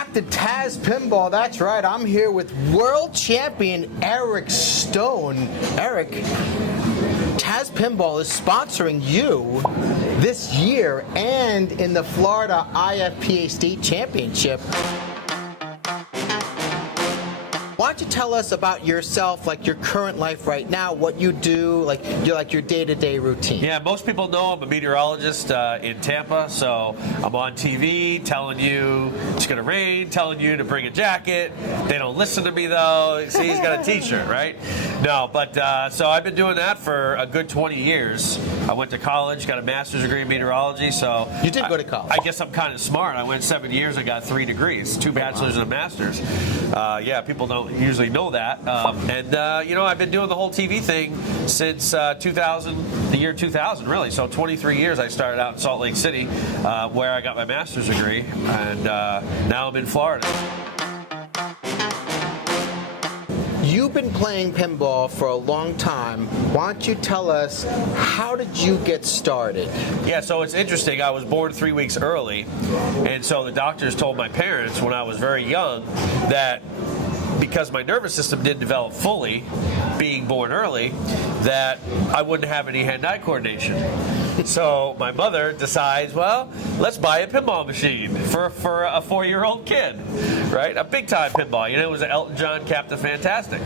back to TazPinball. That's right. I'm here with world champion Eric Stone. Eric, TazPinball is sponsoring you this year and in the Florida IFPA State Championship. Why don't you tell us about yourself, like your current life right now, what you do, like your day-to-day routine? Yeah, most people know I'm a meteorologist in Tampa, so I'm on TV telling you it's going to rain, telling you to bring a jacket. They don't listen to me, though. See, he's got a T-shirt, right? No, but so I've been doing that for a good 20 years. I went to college, got a master's degree in meteorology, so... You did go to college. I guess I'm kind of smart. I went 7 years, I got 3 degrees, 2 bachelor's and a master's. Yeah, people don't usually know that. You know, I've been doing the whole TV thing since 2000, the year 2000, really. So 23 years I started out in Salt Lake City, where I got my master's degree, and now I'm in Florida. You've been playing pinball for a long time. Why don't you tell us, how did you get started? Yeah, so it's interesting. I was born 3 weeks early, and so the doctors told my parents when I was very young that because my nervous system didn't develop fully, being born early, that I wouldn't have any hand-eye coordination. So my mother decides, well, let's buy a pinball machine for a 4-year-old kid, right? A big-time pinball. You know, it was an Elton John Captain Fantastic.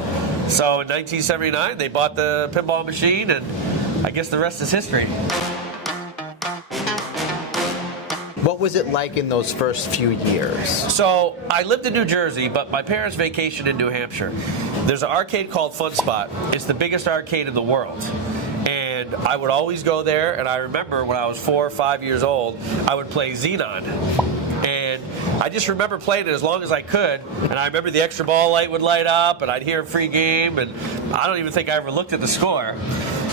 So in 1979, they bought the pinball machine, and I guess the rest is history. What was it like in those first few years? So I lived in New Jersey, but my parents vacationed in New Hampshire. There's an arcade called Fun Spot. It's the biggest arcade in the world. And I would always go there, and I remember when I was 4 or 5 years old, I would play Xenon. And I just remember playing it as long as I could, and I remember the extra ball light would light up, and I'd hear a free game, and I don't even think I ever looked at the score.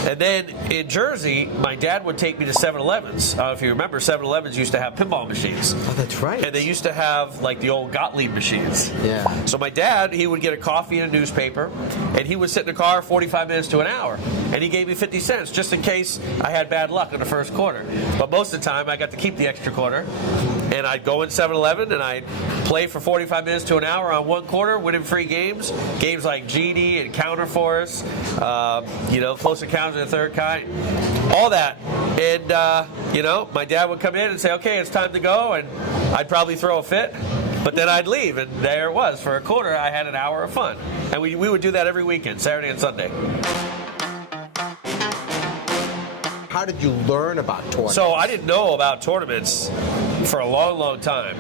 And then in Jersey, my dad would take me to 7-Elevens. If you remember, 7-Elevens used to have pinball machines. Oh, that's right. And they used to have, like, the old Gottlieb machines. Yeah. So my dad, he would get a coffee and a newspaper, and he would sit in the car 45 minutes to an hour. And he gave me 50 cents just in case I had bad luck in the first quarter. But most of the time, I got to keep the extra quarter. And I'd go in 7-Eleven, and I'd play for 45 minutes to an hour on one quarter, winning free games. Games like Genie and Counterforce, you know, Close Encounters of the Third Kind, all that. And, you know, my dad would come in and say, okay, it's time to go, and I'd probably throw a fit. But then I'd leave, and there it was. For a quarter, I had an hour of fun. And we would do that every weekend, Saturday and Sunday. How did you learn about tournaments? So I didn't know about tournaments for a long, long time.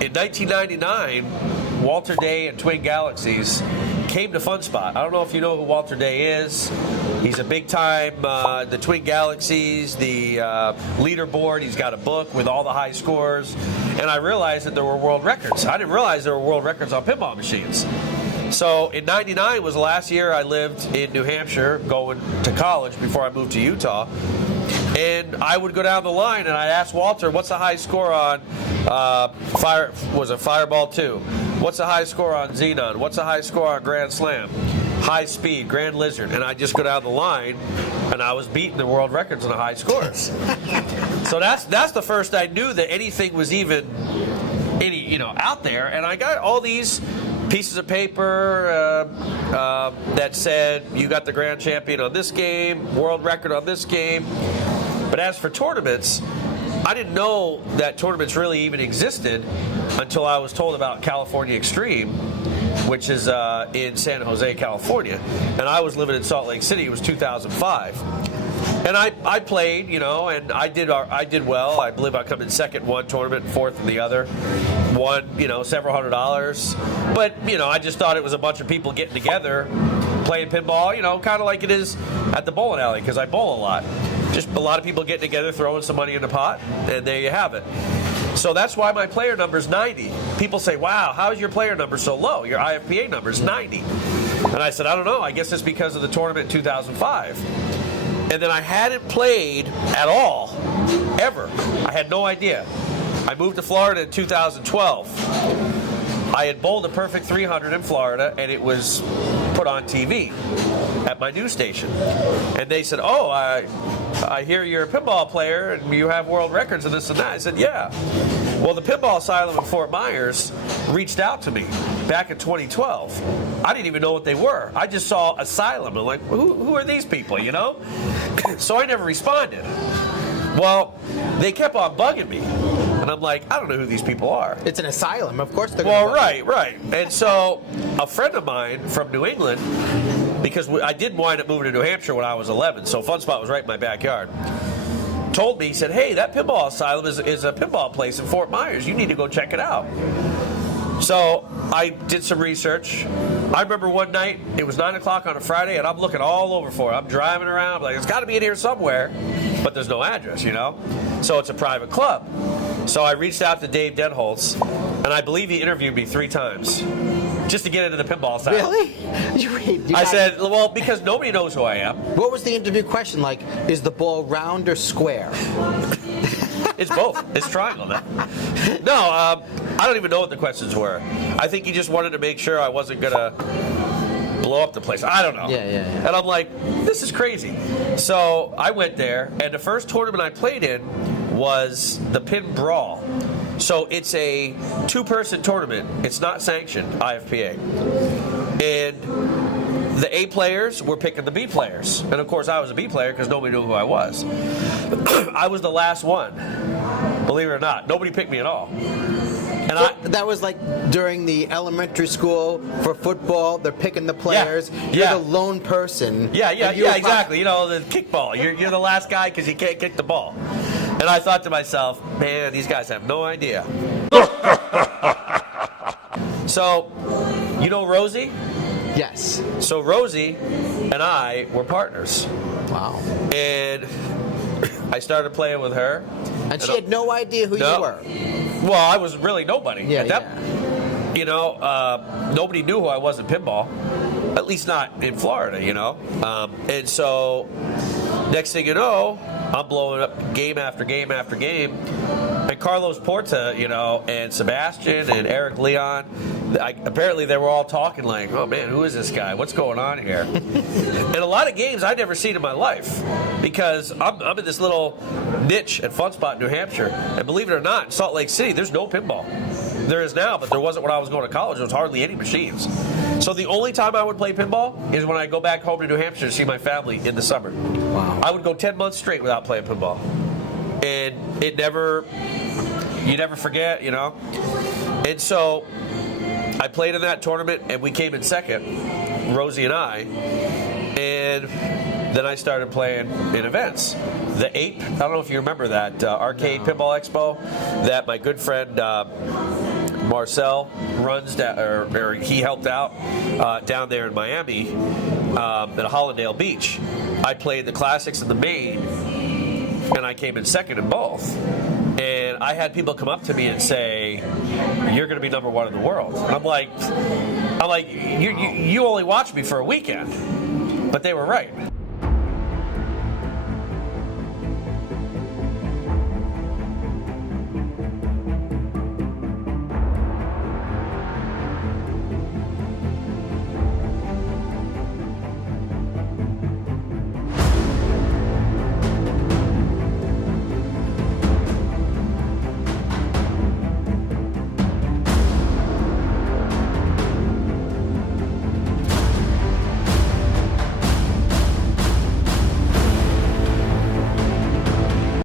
In 1999, Walter Day and Twin Galaxies came to Fun Spot. I don't know if you know who Walter Day is. He's a big-time, the Twin Galaxies, the leaderboard. He's got a book with all the high scores. And I realized that there were world records. I didn't realize there were world records on pinball machines. So in 99 was the last year I lived in New Hampshire, going to college before I moved to Utah. And I would go down the line and I'd ask Walter, what's the high score on Fireball 2? What's the high score on Xenon? What's the high score on Grand Slam? High Speed, Grand Lizard. And I'd just go down the line and I was beating the world records on the high scores. So that's the first I knew that anything was even out there. And I got all these pieces of paper that said you got the grand champion on this game, world record on this game. But as for tournaments, I didn't know that tournaments really even existed until I was told about California Extreme, which is in San Jose, California. And I was living in Salt Lake City. It was 2005. And I played, you know, and I did well. I believe I come in second in one tournament, fourth in the other. Won, you know, several $100s. But, you know, I just thought it was a bunch of people getting together, playing pinball, you know, kind of like it is at the bowling alley, because I bowl a lot. Just a lot of people getting together, throwing some money in the pot, and there you have it. So that's why my player number is 90. People say, wow, how is your player number so low? Your IFPA number is 90. And I said, I don't know. I guess it's because of the tournament in 2005. And then I hadn't played at all, ever. I had no idea. I moved to Florida in 2012. I had bowled a perfect 300 in Florida, and it was put on TV at my news station. And they said, oh, I hear you're a pinball player and you have world records and this and that. I said, yeah. Well, the Pinball Asylum in Fort Myers reached out to me back in 2012. I didn't even know what they were. I just saw Asylum. I'm like, who are these people, you know? So I never responded. Well, they kept on bugging me. And I'm like, I don't know who these people are. It's an asylum. Of course they're Well, going to right. And so a friend of mine from New England, because I did wind up moving to New Hampshire when I was 11, so Fun Spot was right in my backyard, told me, he said, hey, that Pinball Asylum is a pinball place in Fort Myers. You need to go check it out. So I did some research. I remember one night, it was 9 o'clock on a Friday, and I'm looking all over for it. I'm driving around, like, it's got to be in here somewhere, but there's no address, you know? So it's a private club. So I reached out to Dave Denholtz, and I believe he interviewed me 3 times just to get into the pinball asylum. Really? I said, well, because nobody knows who I am. What was the interview question like? Is the ball round or square? It's both. It's triangle now. No, I don't even know what the questions were. I think he just wanted to make sure I wasn't going to blow up the place. I don't know. Yeah. And I'm like, this is crazy. So I went there, and the first tournament I played in was the Pin Brawl. So it's a 2-person tournament. It's not sanctioned, IFPA. And the A players were picking the B players. And of course I was a B player because nobody knew who I was. I was the last one, believe it or not. Nobody picked me at all. And that was like during the elementary school for football. They're picking the players. You're the lone person. Yeah, exactly. You know, the kickball. You're the last guy because you can't kick the ball. And I thought to myself, man, these guys have no idea. So, you know Rosie? Yes. So Rosie and I were partners. Wow. And I started playing with her. And she had no idea who you were. Well, I was really nobody. Yeah. You know, nobody knew who I was in pinball. At least not in Florida, you know. And so, next thing you know, I'm blowing up game after game after game. And Carlos Porta, you know, and Sebastian and Eric Leon, apparently they were all talking like, oh man, who is this guy? What's going on here? And a lot of games I'd never seen in my life because I'm in this little niche at Fun Spot, New Hampshire. And believe it or not, in Salt Lake City, there's no pinball. There is now, but there wasn't when I was going to college. There was hardly any machines. So the only time I would play pinball is when I go back home to New Hampshire to see my family in the summer. Wow. I would go 10 months straight without playing pinball. And you never forget, you know. And so I played in that tournament and we came in second, Rosie and I. And then I started playing in events. The Ape, I don't know if you remember that arcade pinball expo that my good friend Marcel runs, or he helped out down there in Miami at Hollandale Beach. I played the classics and the main, and I came in second in both. And I had people come up to me and say, "You're going to be number 1 in the world." I'm like, you only watched me for a weekend, but they were right.